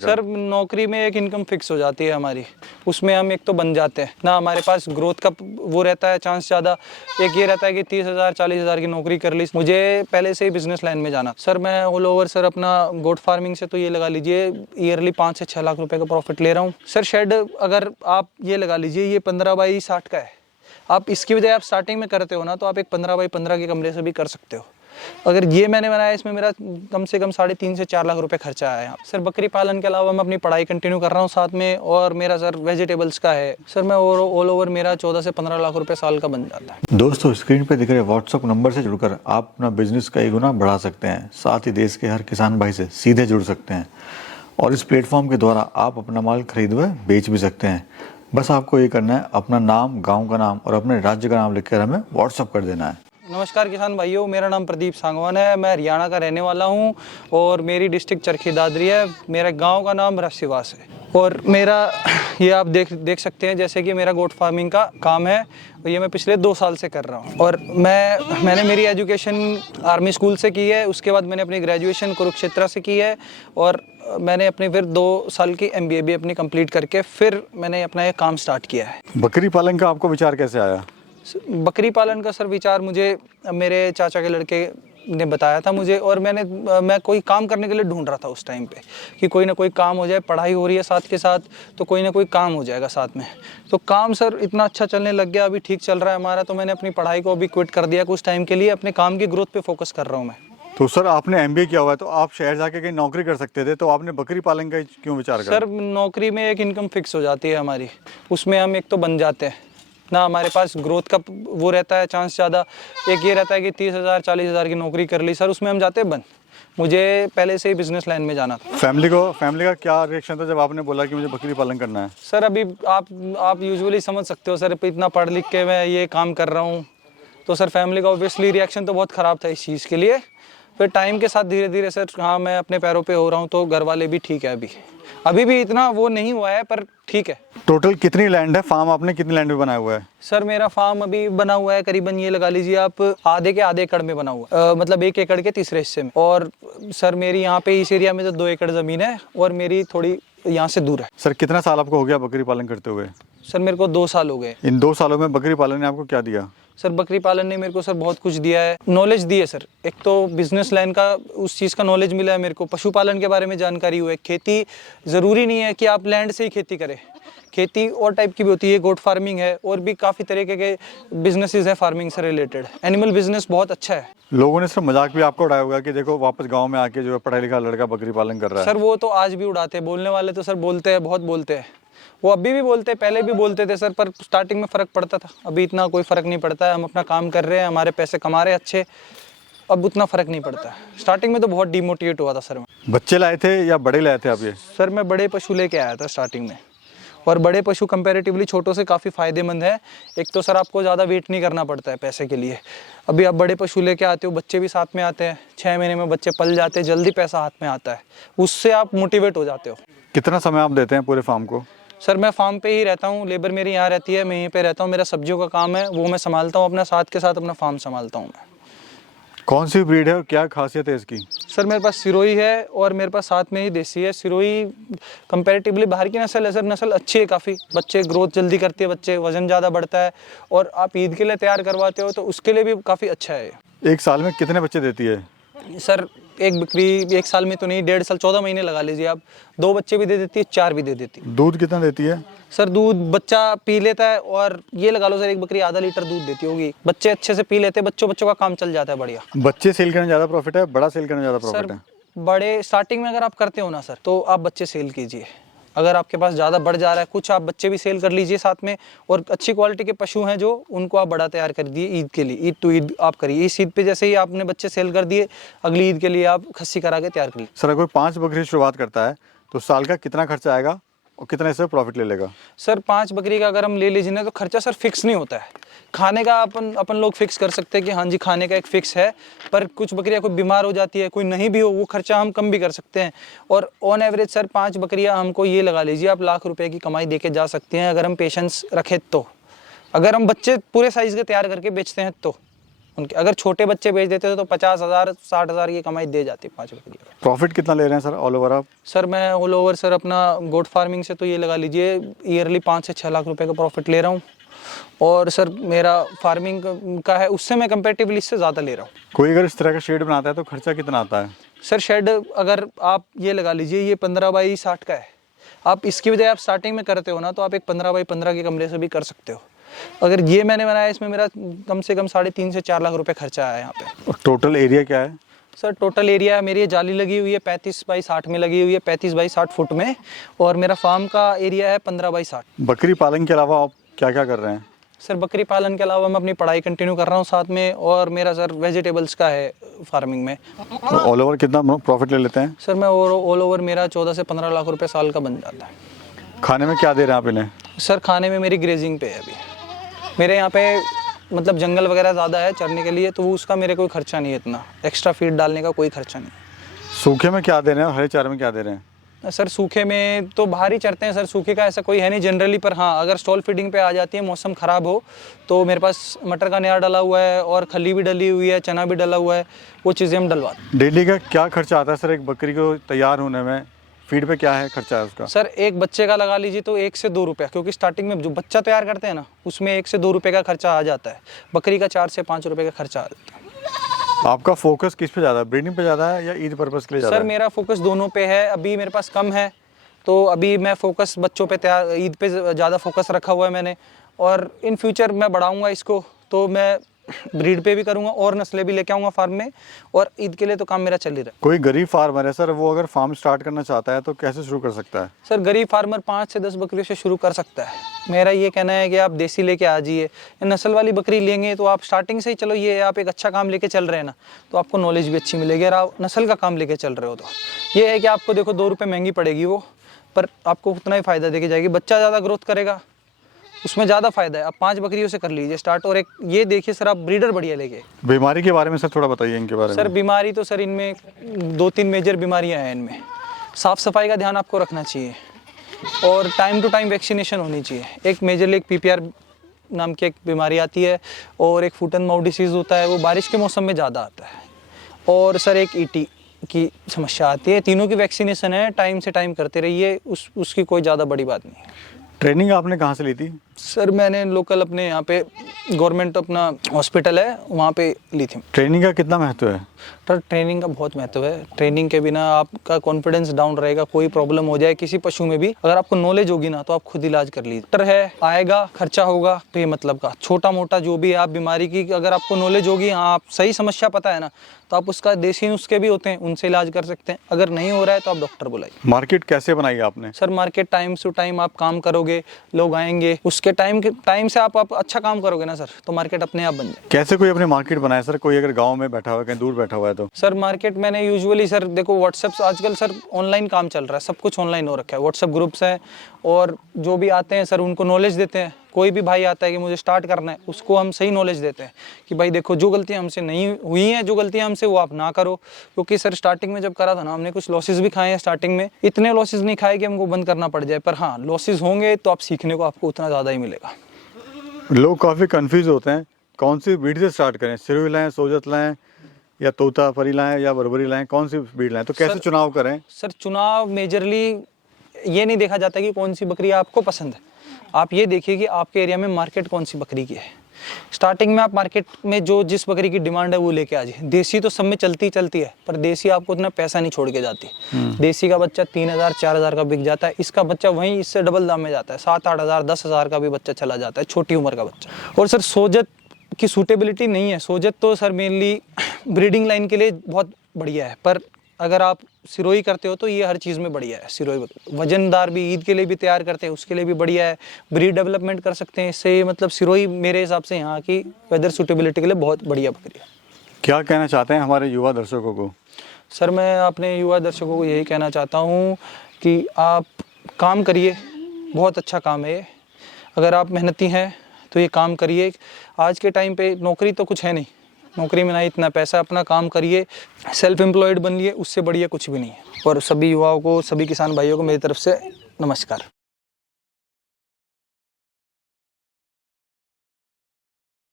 Sir नौकरी में एक इनकम फिक्स हो जाती है हमारी, उसमें हम एक तो बन जाते हैं ना, हमारे पास ग्रोथ का वो रहता है चांस ज़्यादा। एक ये रहता है कि 30,000 40,000 की नौकरी कर ली। मुझे पहले से ही बिजनेस लाइन में जाना सर, मैं ऑल ओवर सर अपना गोट फार्मिंग से तो ये लगा लीजिए ईयरली 5 से 6 लाख रुपए का प्रॉफिट ले रहा हूँ सर। शेड अगर आप ये लगा लीजिए ये 15x60 का है, आप इसकी बजाय आप स्टार्टिंग में करते हो ना तो आप एक 15x15 के कमरे से भी कर सकते हो। अगर ये मैंने बनाया इसमें मेरा कम से कम 3.5 से 4 लाख रुपए खर्चा आया है सर। बकरी पालन के अलावा मैं अपनी पढ़ाई कंटिन्यू कर रहा हूँ साथ में, और मेरा सर वेजिटेबल्स का है सर। मैं ऑल ओवर मेरा 14 से 15 लाख रुपए साल का बन जाता है। दोस्तों स्क्रीन पे दिख रहे व्हाट्सएप नंबर से जुड़कर आप अपना बिजनेस कई गुना बढ़ा सकते हैं, साथ ही देश के हर किसान भाई से सीधे जुड़ सकते हैं और इस प्लेटफॉर्म के द्वारा आप अपना माल खरीद व बेच भी सकते हैं। बस आपको ये करना है, अपना नाम, गाँव का नाम और अपने राज्य का नाम लिखकर हमें व्हाट्सअप कर देना है। नमस्कार किसान भाइयों, मेरा नाम प्रदीप सांगवान है, मैं हरियाणा का रहने वाला हूं और मेरी डिस्ट्रिक्ट चरखी दादरी है। मेरे गांव का नाम रस्सीवास है और मेरा ये आप देख सकते हैं जैसे कि मेरा गोट फार्मिंग का काम है और ये मैं पिछले 2 साल से कर रहा हूं। और मैंने मेरी एजुकेशन आर्मी स्कूल से की है, उसके बाद मैंने अपनी ग्रेजुएशन कुरुक्षेत्र से की है और मैंने अपनी फिर 2 साल की MBA भी अपनी कंप्लीट करके फिर मैंने अपना ये काम स्टार्ट किया है। बकरी पालन का आपको विचार कैसे आया? बकरी पालन का सर विचार मुझे मेरे चाचा के लड़के ने बताया था मुझे, और मैं कोई काम करने के लिए ढूंढ रहा था उस टाइम पे कि कोई ना कोई काम हो जाए। पढ़ाई हो रही है साथ के साथ तो कोई ना कोई काम हो जाएगा साथ में। तो काम सर इतना अच्छा चलने लग गया, अभी ठीक चल रहा है हमारा, तो मैंने अपनी पढ़ाई को अभी क्विट कर दिया कुछ टाइम के लिए, अपने काम की ग्रोथ पे फोकस कर रहा हूँ मैं। तो सर आपने MBA किया हुआ है तो आप शहर जाके कहीं नौकरी कर सकते थे, तो आपने बकरी पालन का क्यों विचार करा? सर नौकरी में एक इनकम फिक्स हो जाती है हमारी, उसमें हम एक तो बन जाते हैं ना, हमारे पास ग्रोथ का वो रहता है चांस ज़्यादा। एक ये रहता है कि 30,000 40,000 की नौकरी कर ली सर, उसमें हम जाते हैं बन। मुझे पहले से ही बिजनेस लाइन में जाना था। फैमिली का क्या रिएक्शन था जब आपने बोला कि मुझे बकरी पालन करना है? सर अभी आप यूजुअली समझ सकते हो सर, इतना पढ़ लिख के मैं ये काम कर रहा हूँ, तो सर फैमिली का ऑब्वियसली रिएक्शन तो बहुत ख़राब था इस चीज़ के लिए। फिर टाइम के साथ धीरे धीरे सर हाँ मैं अपने पैरों पे हो रहा हूँ, तो घर वाले भी ठीक है। अभी भी इतना वो नहीं हुआ है पर ठीक है। टोटल कितनी लैंड है? फार्म आपने कितनी लैंड में बनाया हुआ है? सर मेरा फार्म अभी बना हुआ है करीबन ये लगा लीजिए आप आधे के आधे एकड़ में बना हुआ, मतलब 1 एकड़ के तीसरे हिस्से में। और सर मेरी यहाँ पे इस एरिया में तो 2 एकड़ ज़मीन है और मेरी थोड़ी यहाँ से दूर है। सर कितना साल आपको हो गया बकरी पालन करते हुए? सर मेरे को 2 साल हो गए। इन 2 सालों में बकरी पालन ने आपको क्या दिया? सर बकरी पालन ने मेरे को सर बहुत कुछ दिया है, नॉलेज दी है सर। एक तो बिजनेस लाइन का उस चीज़ का नॉलेज मिला है मेरे को, पशुपालन के बारे में जानकारी हुई है। खेती ज़रूरी नहीं है कि आप लैंड से ही खेती करें, खेती और टाइप की भी होती है। गोट फार्मिंग है और भी काफ़ी तरीके के बिजनेसेस है फार्मिंग से रिलेटेड। एनिमल बिजनेस बहुत अच्छा है। लोगों ने सर मजाक भी आपको उड़ाया होगा कि देखो वापस गांव में आके जो है पढ़ा लिखा लड़का बकरी पालन कर रहा है। सर वो तो आज भी उड़ाते हैं, बोलने वाले तो सर बोलते हैं, बहुत बोलते हैं। वो अभी भी बोलते हैं, पहले भी बोलते थे सर, पर स्टार्टिंग में फ़र्क पड़ता था, अभी इतना कोई फ़र्क नहीं पड़ता है। हम अपना काम कर रहे हैं, हमारे पैसे कमा रहे हैं अच्छे, अब उतना फ़र्क नहीं पड़ता है। स्टार्टिंग में तो बहुत डिमोटिवेट हुआ था सर। बच्चे लाए थे या बड़े लाए थे आप? ये सर मैं बड़े पशु लेके आया था स्टार्टिंग में, और बड़े पशु कंपैरेटिवली छोटों से काफ़ी फ़ायदेमंद है। एक तो सर आपको ज़्यादा वेट नहीं करना पड़ता है पैसे के लिए। अभी आप बड़े पशु लेके आते हो, बच्चे भी साथ में आते हैं, 6 महीने में बच्चे पल जाते हैं, जल्दी पैसा हाथ में आता है, उससे आप मोटिवेट हो जाते हो। कितना समय आप देते हैं पूरे फार्म को? सर मैं फार्म पे ही रहता हूँ, लेबर मेरी यहाँ रहती है, मैं यहीं पे रहता हूँ। मेरा सब्जियों का काम है, वो मैं संभालता हूँ अपना, साथ के साथ अपना फार्म संभालता हूँ मैं। कौन सी ब्रीड है और क्या खासियत है इसकी? सर मेरे पास सिरोही है और मेरे पास साथ में ही देसी है। सिरोही कंपैरेटिवली बाहर की नस्ल है सर, नस्ल अच्छी है काफ़ी, बच्चे ग्रोथ जल्दी करती है, बच्चे वजन ज़्यादा बढ़ता है, और आप ईद के लिए तैयार करवाते हो तो उसके लिए भी काफ़ी अच्छा है। एक साल में कितने बच्चे देती है? सर एक बकरी 1 साल में तो नहीं, 1.5 साल 14 महीने लगा लीजिए आप, 2 बच्चे भी दे देती है, 4 भी दे देती है। दूध कितना देती है? सर दूध बच्चा पी लेता है, और ये लगा लो सर एक बकरी आधा लीटर दूध देती होगी, बच्चे अच्छे से पी लेते हैं, बच्चों का काम चल जाता है बढ़िया। बच्चे सेल करने ज़्यादा प्रॉफिट है, बड़ा सेल करने ज़्यादा प्रॉफिट है? बड़े स्टार्टिंग में अगर आप करते हो ना सर, तो आप बच्चे सेल कीजिए। अगर आपके पास ज़्यादा बढ़ जा रहा है कुछ, आप बच्चे भी सेल कर लीजिए साथ में। और अच्छी क्वालिटी के पशु हैं जो, उनको आप बड़ा तैयार कर दिए ईद के लिए, ईद टू ईद आप करिए। इस ईद पे जैसे ही आपने बच्चे सेल कर दिए, अगली ईद के लिए आप खस्सी करा के तैयार कर लीजिए। सर अगर 5 बकरी शुरुआत करता है तो साल का कितना खर्चा आएगा और कितना इससे प्रॉफिट ले लेगा? सर 5 बकरी का अगर हम ले लीजिए ना, तो खर्चा सर फिक्स नहीं होता है। खाने का अपन लोग फिक्स कर सकते हैं कि हाँ जी खाने का एक फिक्स है, पर कुछ बकरियां कोई बीमार हो जाती है, कोई नहीं भी हो, वो खर्चा हम कम भी कर सकते हैं। और ऑन एवरेज सर 5 बकरियां हमको ये लगा लीजिए आप लाख रुपए की कमाई देके जा सकते हैं, अगर हम पेशेंस रखें तो। अगर हम बच्चे पूरे साइज़ के तैयार करके बेचते हैं तो, उनके। अगर छोटे बच्चे बेच देते तो 50,000 60,000 की कमाई दे जाती 5 बकरी। प्रॉफिट कितना ले रहे हैं सर ऑल ओवर आप? सर मैं ऑल ओवर सर अपना गोट फार्मिंग से तो ये लगा लीजिए ईयरली 5 से 6 लाख रुपए का प्रॉफिट ले रहा हूँ। और सर मेरा फार्मिंग का है उससे मैं कंपेरेटिवली इससे ज़्यादा ले रहा हूँ। कोई अगर इस तरह का शेड बनाता है तो खर्चा कितना आता है? सर शेड अगर आप ये लगा लीजिए ये 15 बाई 60 का है। आप इसकी बजाय आप स्टार्टिंग में करते हो ना तो आप एक 15 बाई 15 के कमरे से भी कर सकते हो। अगर ये मैंने बनाया इसमें मेरा कम से कम 3.5 से 4 लाख रुपए खर्चा आया यहाँ पे। और टोटल एरिया क्या है? सर टोटल एरिया मेरी जाली लगी हुई है 35 बाई 60 में लगी हुई है, 35 बाई 60 फुट में। और मेरा फार्म का एरिया है 15 बाई 60। बकरी पालन के अलावा आप क्या क्या कर रहे हैं? सर बकरी पालन के अलावा मैं अपनी पढ़ाई कंटिन्यू कर रहा हूँ साथ में। और मेरा सर वेजिटेबल्स का है फार्मिंग में। ऑल ओवर कितना प्रॉफिट ले लेते हैं? सर मैं ऑल ओवर मेरा 14 से 15 लाख रुपए साल का बन जाता है। खाने में क्या दे रहे हैं आप इन्हें? सर खाने में मेरी ग्रेजिंग पे है अभी। मेरे यहाँ पे मतलब जंगल वगैरह ज़्यादा है चरने के लिए, तो वो उसका मेरे कोई खर्चा नहीं है, इतना एक्स्ट्रा फीड डालने का कोई खर्चा नहीं। सूखे में क्या दे रहे हैं, हरे चारे में क्या दे रहे हैं? सर सूखे में तो बाहर ही चरते हैं सर, सूखे का ऐसा कोई है नहीं जनरली। पर हाँ अगर स्टॉल फीडिंग पे आ जाती है, मौसम ख़राब हो, तो मेरे पास मटर का नया डला हुआ है और खली भी डली हुई है, चना भी डला हुआ है, वो चीज़ें हम डलवाते हैं। डेली का क्या खर्चा आता है सर एक बकरी को तैयार होने में? फीड पे क्या है खर्चा है उसका? सर एक बच्चे का लगा लीजिए तो 1 से 2 रुपया, क्योंकि स्टार्टिंग में जो बच्चा तैयार करते हैं ना उसमें 1 से 2 रुपये का खर्चा आ जाता है। बकरी का 4 से 5 रुपये का खर्चा आ जाता है। आपका फोकस किस पे ज़्यादा है, ब्रीडिंग पे ज़्यादा है या ईद पर्पज़ के लिए ज़्यादा सर है? मेरा फोकस दोनों पे है। अभी मेरे पास कम है तो अभी मैं फोकस बच्चों पे तैयार, ईद पे ज़्यादा फोकस रखा हुआ है मैंने। और इन फ्यूचर मैं बढ़ाऊंगा इसको, तो मैं ब्रीड पे भी करूंगा और नस्लें भी लेके आऊँगा फार्म में। और ईद के लिए तो काम मेरा चल ही रहा है। कोई गरीब फार्मर है सर, वो अगर फार्म स्टार्ट करना चाहता है तो कैसे शुरू कर सकता है? सर गरीब फार्मर 5 से 10 बकरियों से शुरू कर सकता है। मेरा ये कहना है कि आप देसी लेके आ जाइए, नस्ल वाली बकरी लेंगे तो आप स्टार्टिंग से ही चलो, ये आप एक अच्छा काम लेके चल रहे हैं ना, तो आपको नॉलेज भी अच्छी मिलेगी। अगर आप नस्ल का काम लेके चल रहे हो तो ये है कि आपको देखो 2 रुपये महंगी पड़ेगी वो, पर आपको उतना ही फ़ायदा देके जाएगी। बच्चा ज़्यादा ग्रोथ करेगा, उसमें ज़्यादा फ़ायदा है। आप 5 बकरियों से कर लीजिए स्टार्ट। और एक ये देखिए सर, आप ब्रीडर बढ़िया लेके। बीमारी के बारे में सर थोड़ा बताइए इनके बारे में। सर बीमारी तो सर इनमें 2-3 मेजर बीमारियां हैं इनमें। साफ़ सफाई का ध्यान आपको रखना चाहिए और टाइम टू टाइम वैक्सीनेशन होनी चाहिए। एक मेजरली एक PPR नाम की एक बीमारी आती है और एक फुट एंड माउथ डिसीज़ होता है, वो बारिश के मौसम में ज़्यादा आता है। और सर एक ET की समस्या आती है। तीनों की वैक्सीनेशन है, टाइम से टाइम करते रहिए, उसकी कोई ज़्यादा बड़ी बात नहीं है। ट्रेनिंग आपने कहाँ से ली थी? सर मैंने लोकल अपने यहाँ पे गवर्नमेंट अपना हॉस्पिटल है वहाँ पे ली थी। ट्रेनिंग का कितना महत्व है? सर ट्रेनिंग का बहुत महत्व है। ट्रेनिंग के बिना आपका कॉन्फिडेंस डाउन रहेगा। कोई प्रॉब्लम हो जाए किसी पशु में भी, अगर आपको नॉलेज होगी ना तो आप खुद इलाज कर लीजिए। डॉक्टर है, आएगा, खर्चा होगा बेमतलब का, छोटा मोटा जो भी आप बीमारी की अगर आपको नॉलेज होगी, हाँ आप सही समस्या पता है ना, तो आप उसका देसी नुस्खे भी होते हैं उनसे इलाज कर सकते हैं। अगर नहीं हो रहा है तो आप डॉक्टर बुलाइए। मार्केट कैसे बनाई आपने? Sir market time to time आप काम करोगे, लोग आएंगे, उसके टाइम से आप अच्छा काम करोगे ना सर, तो मार्केट अपने आप बन जाए। कैसे कोई अपनी मार्केट बनाए सर? कोई अगर गांव में बैठा हुआ है, कहीं दूर बैठा हुआ है तो? सर मार्केट मैंने यूजुअली सर देखो व्हाट्सएप आजकल सर ऑनलाइन काम चल रहा है, सब कुछ ऑनलाइन हो रखा है। व्हाट्सएप ग्रुप्स हैं और जो भी आते हैं सर उनको नॉलेज देते हैं। कोई भी भाई आता है कि मुझे स्टार्ट करना है, उसको हम सही नॉलेज देते हैं कि भाई देखो जो गलतियां हमसे नहीं हुई हैं, जो गलतियां हमसे वो आप ना करो। क्योंकि सर स्टार्टिंग में जब करा था ना हमने कुछ लॉसेस भी खाए हैं स्टार्टिंग में। इतने लॉसेस नहीं खाए कि हमको बंद करना पड़ जाए, पर हाँ लॉसेस होंगे तो आप सीखने को आपको उतना ज़्यादा ही मिलेगा। लोग काफ़ी कंफ्यूज होते हैं, कौन सी ब्रीड से स्टार्ट करें? सिरोही लाएं, सोजत लाएं, या तोतापरी लाएं, या बरबरी लाएं? कौन सी ब्रीड लाएं? तो कैसे चुनाव करें? सर चुनाव मेजरली ये नहीं देखा जाता कि कौन सी बकरी आपको पसंद है। आप ये देखिए कि आपके एरिया में मार्केट कौन सी बकरी की है। स्टार्टिंग में आप मार्केट में जो जिस बकरी की डिमांड है वो लेके आ जाइए। देसी तो सब में चलती है, पर देसी आपको उतना पैसा नहीं छोड़ के जाती। देसी का बच्चा 3,000-4,000 का बिक जाता है, इसका बच्चा वहीं इससे डबल दाम में जाता है। 7-8,000 10,000 का भी बच्चा चला जाता है, छोटी उम्र का बच्चा। और सर सोजत की सूटेबिलिटी नहीं है। सोजत तो सर मेनली ब्रीडिंग लाइन के लिए बहुत बढ़िया है, पर अगर आप सिरोही करते हो तो ये हर चीज़ में बढ़िया है। सिरोही वजनदार भी ईद के लिए भी तैयार करते हैं, उसके लिए भी बढ़िया है। ब्रीड डेवलपमेंट कर सकते हैं इससे। मतलब सिरोही मेरे हिसाब से यहाँ की वेदर सूटेबिलिटी के लिए बहुत बढ़िया बकरी है। क्या कहना चाहते हैं हमारे युवा दर्शकों को? सर मैं अपने युवा दर्शकों को यही कहना चाहता हूँ कि आप काम करिए, बहुत अच्छा काम है ये। अगर आप मेहनती हैं तो ये काम करिए। आज के टाइम पे नौकरी तो कुछ है नहीं, नौकरी में ना इतना पैसा, अपना काम करिए, सेल्फ एम्प्लॉयड बनिए, उससे बढ़िया कुछ भी नहीं है। और सभी युवाओं को, सभी किसान भाइयों को मेरी तरफ से नमस्कार।